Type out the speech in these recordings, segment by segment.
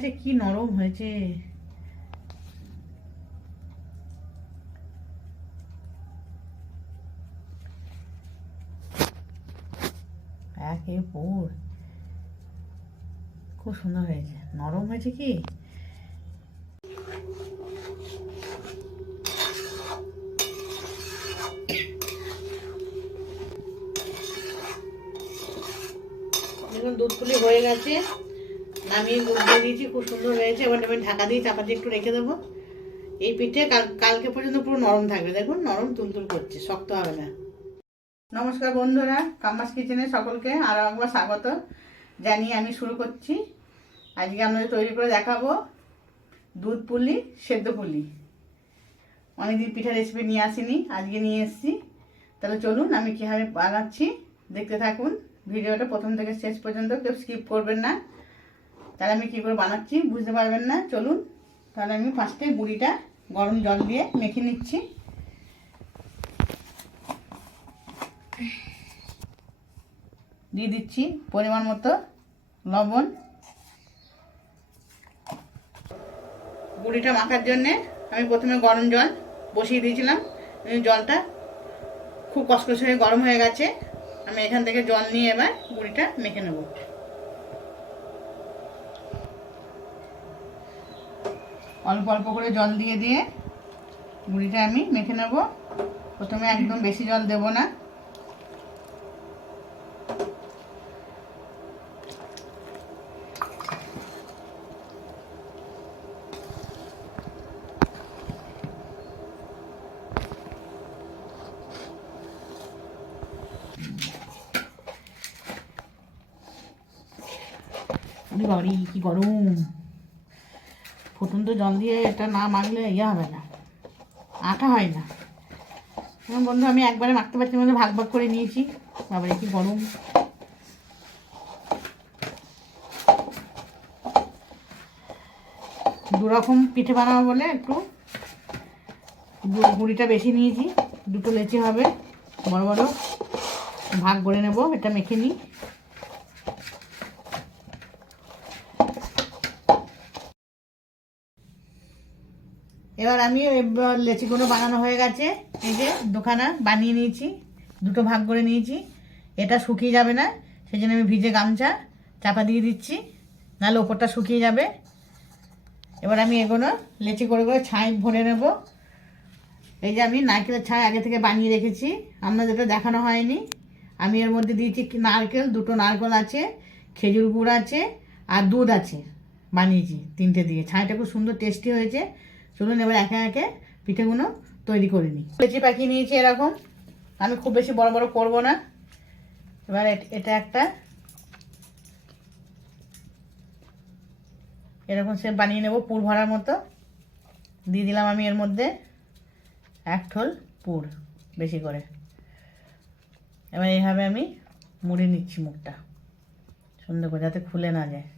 গেছে, কি নরম হয়েছে। একে পুর খুব সুন্দর হয়েছে, নরম হয়েছে কি। দেখুন দুধ পুলি হয়ে গেছে, নামিয়ে দুধ দিয়ে দিয়েছি, খুব সুন্দর হয়েছে। এবার আমি ঢাকা দিয়ে চাপা দিয়ে একটু রেখে দেবো। এই পিঠে কালকে পর্যন্ত পুরো নরম থাকবে। দেখুন নরম তুলতুল করছে, শক্ত হবে না। নমস্কার বন্ধুরা, কাম্মাস কিচেনে সকলকে আরও একবার স্বাগত জানিয়ে আমি শুরু করছি। আজকে আপনাদের তৈরি করে দেখাবো দুধ পুলি, সেদ্ধ পুলি। অনেকদিন পিঠা রেসিপি নিয়ে আসিনি, আজকে নিয়ে এসেছি। তাহলে চলুন আমি কীভাবে বানাচ্ছি দেখতে থাকুন ভিডিওটা প্রথম থেকে শেষ পর্যন্ত, কেউ স্কিপ করবেন না। তাহলে আমি কী করে বানাচ্ছি বুঝতে পারবেন না। চলুন তাহলে আমি ফার্স্টে গুঁড়িটা গরম জল দিয়ে মেখে নিচ্ছি। দিয়ে দিচ্ছি পরিমাণ মতো লবণ। গুঁড়িটা মাখার জন্যে আমি প্রথমে গরম জল বসিয়ে দিয়েছিলাম। জলটা খুব কষকষে হয়ে গরম হয়ে গেছে। আমি এখান থেকে জল নিয়ে এবার গুঁড়িটা মেখে নেব। অল্প অল্প করে জল দিয়ে দিয়ে গুঁড়িটা আমি মেখে নেব। প্রথমে একদম বেশি জল দেব না। বাড়ি কি গরম, ফুটন্ত জল দিয়ে এটা না মাখলে ইয়ে হবে না, আঠা হয় না। বন্ধু আমি একবারে মাখতে পারছি, মধ্যে ভাগ ভাগ করে নিয়েছি। বাবারে কি গরম। দুরকম পিঠে বানাবো বলে একটু গুঁড়িটা বেশি নিয়েছি। দুটো লেচি হবে, বড় বড় ভাগ করে নেব। এটা মেখে নিই। এবার আমি লেচিগুলো বানানো হয়ে গেছে। এই যে দুখানা বানিয়ে নিয়েছি, দুটো ভাগ করে নিয়েছি। এটা শুকিয়ে যাবে না, সেই জন্য আমি ভিজে গামছা চাপা দিয়ে দিচ্ছি, নাহলে ওপরটা শুকিয়ে যাবে। এবার আমি এগুলো লেচি করে করে ছাই ভরে নেব। এই যে আমি নারকেলের ছাই আগে থেকে বানিয়ে রেখেছি, আপনাদের যেটা দেখানো হয়নি। আমি এর মধ্যে দিয়েছি নারকেল, দুটো নারকেল আছে, খেজুর গুড় আছে, আর দুধ আছে। বানিয়েছি তিনটে দিয়ে, ছাইটা খুব সুন্দর টেস্টি হয়েছে। চলুন এবার একে একে পিঠেগুলো তৈরি করে নিই। লেচি পাকিয়ে নিয়েছি এরকম, আমি খুব বেশি বড় বড় করব না। এবার এটা একটা এরকম সে বানিয়ে নেব, পুর ভরার মতো। দিয়ে দিলাম আমি এর মধ্যে এক ঠোল পুর বেশি করে। এবার এইভাবে আমি মুড়ে নিচ্ছি মুখটা সুন্দর করে, যাতে খুলে না যায়।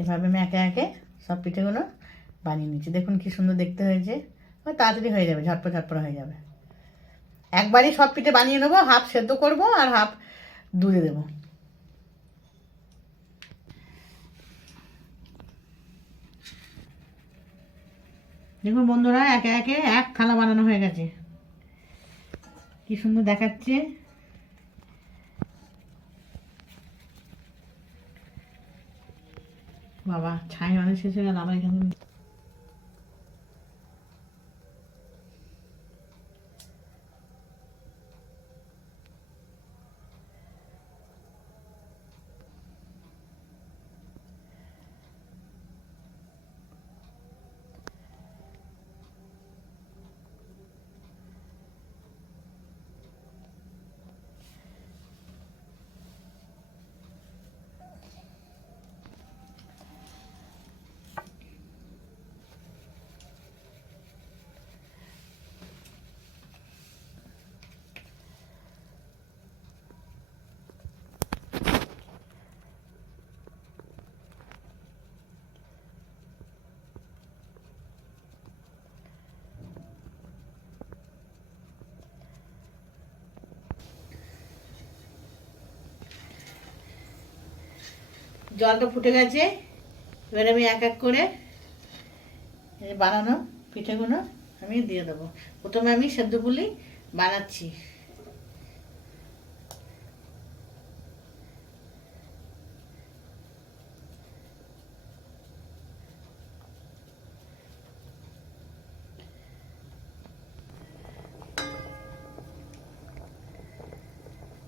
এভাবে আমি একে একে সব পিঠেগুলো বানিয়ে নিচ্ছি। দেখুন কি সুন্দর দেখতে হয়েছে। তাড়াতাড়ি হয়ে যাবে, ঝটপট ঝটপট হয়ে যাবে। একবারই সব পিঠে বানিয়ে নেবো, হাফ সেদ্ধ করব আর হাফ দুধে দেবো। দেখুন বন্ধুরা, একে একে এক থালা বানানো হয়ে গেছে, কি সুন্দর দেখাচ্ছে। বাবা ছাই অনেক শেষ হয়ে গেল, আবার এখানে জলটা ফুটে গেছে। এবার আমি এক এক করে এই বানানো পিঠেগুলো আমি দিয়ে দেবো। প্রথমে আমি সেদ্ধ পুলি বানাচ্ছি।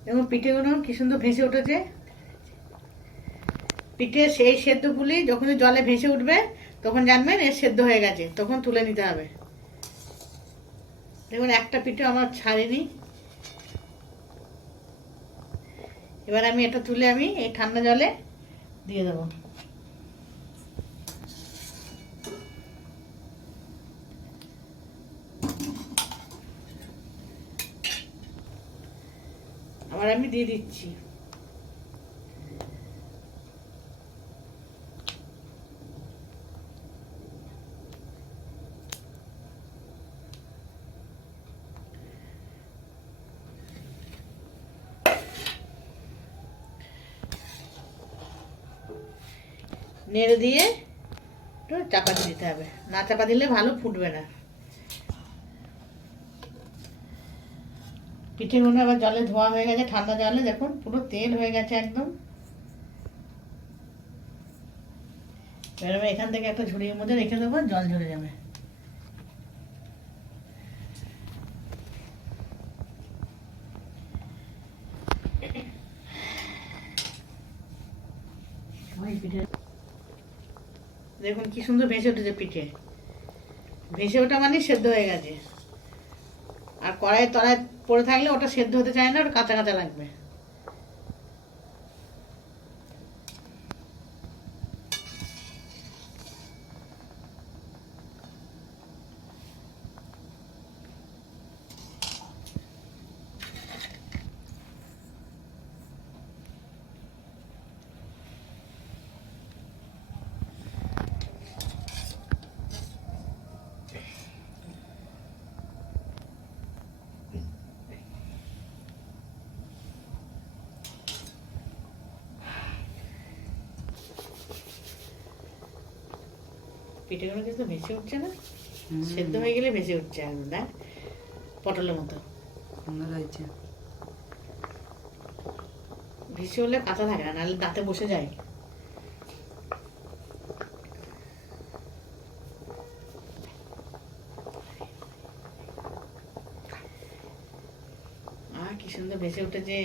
দেখুন পিঠেগুলো কি সুন্দর ভেসে উঠেছে। পিঠে সেই সেদ্ধ পুলি যখন জলে ভেসে উঠবে তখন জানবেন এর সেদ্ধ হয়ে গেছে, তখন তুলে নিতে হবে। দেখুন একটা পিঠে আমার ছাড়েনি। এবার আমি এটা তুলে আমি এই ঠান্ডা জলে দিয়ে দেবো। আবার আমি দিয়ে দিচ্ছি। নেড়ে দিয়ে একটু চাপা দিতে হবে, না চাপা দিলে ভালো ফুটবে না। পিঠেগুলো আবার জলে ধোয়া হয়ে গেছে, ঠান্ডা জলে দেখুন পুরো তেল হয়ে গেছে একদম। এবার আমি এখান থেকে একটা ঝুড়ির মধ্যে রেখে দেবো, জল ঝরে যাবে। দেখুন কি সুন্দর ভেসে উঠেছে পিঠে। ভেসে ওঠা মানে সেদ্ধ হয়ে গেছে। আর কড়াই তলায় পড়ে থাকলে ওটা সেদ্ধ হতে চায় না, ওটা কাঁচা কাঁচা লাগবে। পিঠেগুলো কিন্তু ভেসে উঠছে না, সেদ্ধ হয়ে গেলে ভেসে উঠছে একদম, দেখ পটলের মতো রয়েছে। ভেসে হলে কাঁচা থাকে না, নাহলে দাঁতে বসে যায়। কি সুন্দর ভেসে উঠেছে।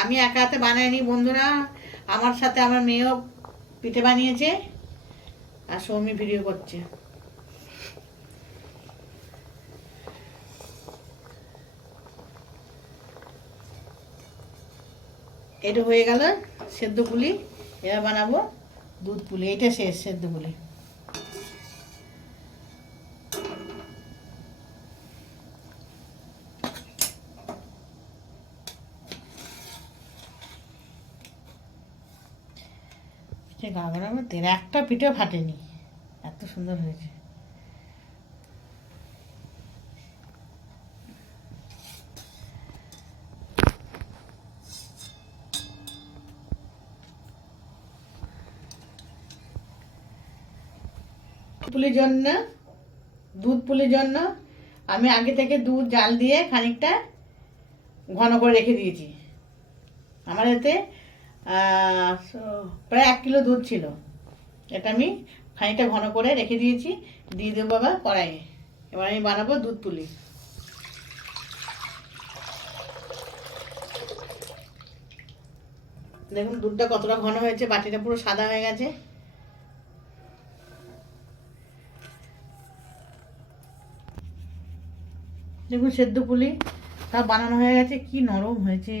আমি একা হাতে বানাইনি বন্ধুরা, আমার সাথে আমার মেয়েও পিঠে বানিয়েছে আর সৌমি ভিডিও করছে। এটা হয়ে গেল সেদ্ধ পুলি। এবার বানাবো দুধ পুলি। এটা শেষ সেদ্ধ পুলি। গাগরার মধ্যে একটা পিঠে ফাটেনি, এত সুন্দর হয়েছে। পুলির জন্য দুধ পুলির জন্য আমি আগে থেকে দুধ জাল দিয়ে খানিকটা ঘন করে রেখে দিয়েছি। আমার এতে প্রায় 1 কিলো দুধ ছিল। এটা আমি খানিকটা ঘন করে রেখে দিয়েছি, দিয়ে দেবো আবার কড়াইয়ে। এবার আমি বানাবো দুধ পুলি। দেখুন দুধটা কতটা ঘন হয়েছে, বাটিটা পুরো সাদা হয়ে গেছে। দেখুন সেদ্ধ পুলি তা বানানো হয়ে গেছে, কি নরম হয়েছে।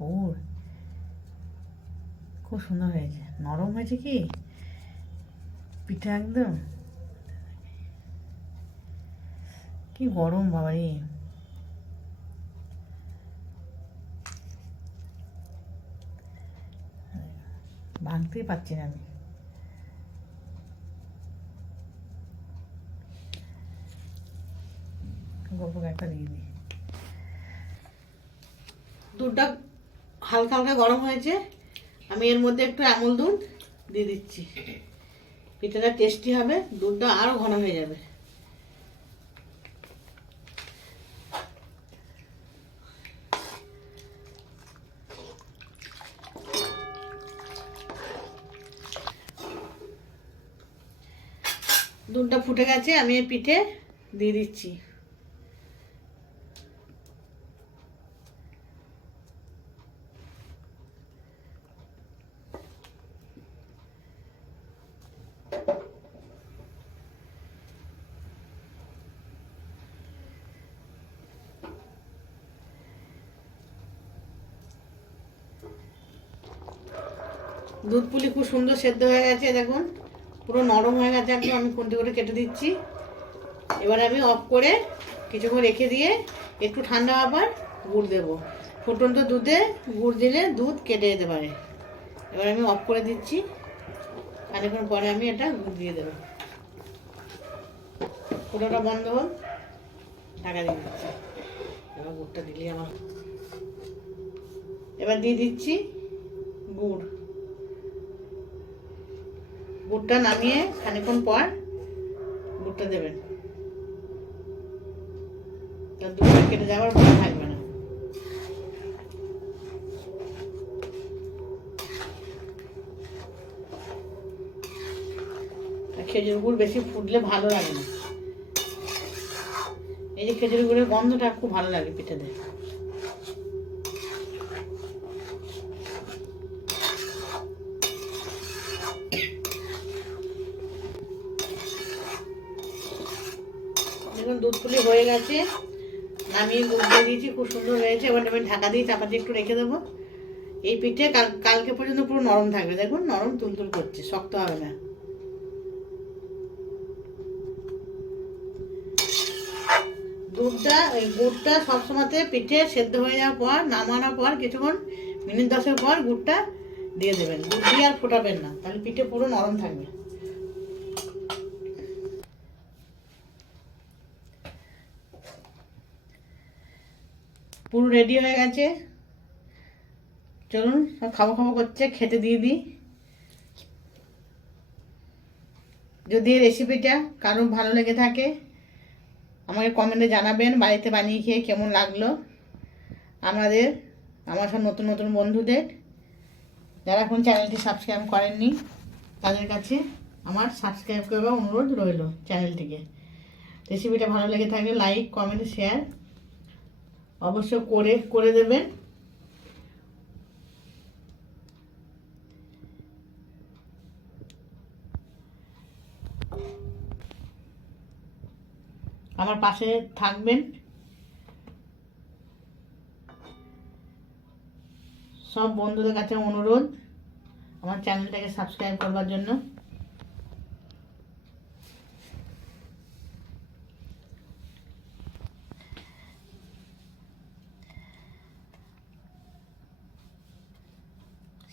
পুর খুব সুন্দর হয়েছে, নরম হয়েছে কি পিঠা একদম। কি গরম বাবারে। ভাঙতেই পারছি না আমি। গোপক একটা দিয়ে দিই। দুধটা হালকা হালকা গরম হয়েছে, আমি এর মধ্যে একটু আমুল দুধ দিয়ে দিচ্ছি। পিঠাটা টেস্টি হবে, দুধটা আরও ঘন হয়ে যাবে। দুধটা ফুটে গেছে, আমি এই পিঠে দিয়ে দিচ্ছি। দুধ পুলি খুব সুন্দর সেদ্ধ হয়ে গেছে, দেখুন পুরো নরম হয়ে গেছে একদম। আমি খুন্তি করে কেটে দিচ্ছি। এবার আমি অফ করে কিছুক্ষণ রেখে দিয়ে একটু ঠান্ডা হবার গুড় দেবো। ফুটন্ত দুধে গুড় দিলে দুধ কেটে যেতে পারে। এবার আমি অফ করে দিচ্ছি, খানিক্ষণ পরে আমি এটা গুড় দিয়ে দেবো। ফুটোটা বন্ধ হোক, ঢাকা দিয়ে দিচ্ছি। এবার গুড়টা দিলে আমার, এবার দিয়ে দিচ্ছি গুড়। গুড়টা নামিয়ে খানিক্ষণ পর গুড়টা দেবেন, দুধটা কেটে যাওয়ার ভয় থাকবে না। খেজুর গুড় বেশি ফুটলে ভালো লাগে না। এই যে খেজুর গুড়ের গন্ধটা খুব ভালো লাগে পিঠাতে। দেখুন দুধ পুলি হয়ে গেছে, নামিয়ে গুড় দিয়ে দিয়েছি, খুব সুন্দর হয়েছে। এবার আমি ঢাকা দিয়ে চাপা দিয়ে একটু রেখে দেবো। এই পিঠে কালকে পর্যন্ত পুরো নরম থাকবে, দেখুন নরম তুলতুল করছে, শক্ত হবে না। গুড়টা সবসময়তে পিঠে সেদ্ধ হয়ে যাওয়ার পর, নামানোর পর কিছুক্ষণ মিনিট 10 পর গুড়টা দিয়ে দেবেন। গুড় দিয়ে আর ফোটাবেন না, তাহলে পিঠে পুরো নরম থাকবে। পুরো রেডি হয়ে গেছে, চলুন সব খাবো খাবো করছে, খেতে দিয়ে দিই। যদি এই রেসিপিটা কারো ভালো লেগে থাকে আমাকে কমেন্টে জানাবেন, বাড়িতে বানিয়ে খেয়ে কেমন লাগলো। আমার সব নতুন নতুন বন্ধুদের, যারা এখন চ্যানেলটি সাবস্ক্রাইব করেননি তাদের কাছে আমার সাবস্ক্রাইব করবার অনুরোধ রইল চ্যানেলটিকে। রেসিপিটা ভালো লেগে থাকলে লাইক, কমেন্ট, শেয়ার অবশ্য করে দেবেন। আমার পাশে থাকবেন। সব বন্ধুদের কাছে অনুরোধ আমার চ্যানেলটাকে সাবস্ক্রাইব করবার জন্য।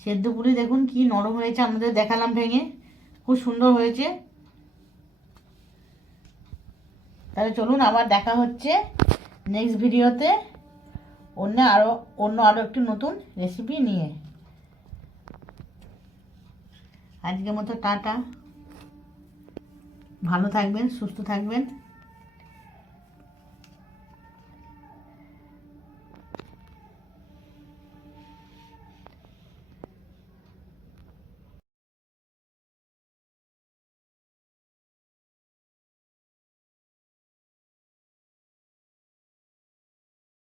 সেদ্ধ পুরি দেখুন কি নরম হয়েছে, আমাদের দেখালাম ভেঙে, খুব সুন্দর হয়েছে। তাহলে চলুন আবার দেখা হচ্ছে নেক্সট ভিডিওতে অন্য আরও একটি নতুন রেসিপি নিয়ে। আজকের মতো টাটা, ভালো থাকবেন, সুস্থ থাকবেন।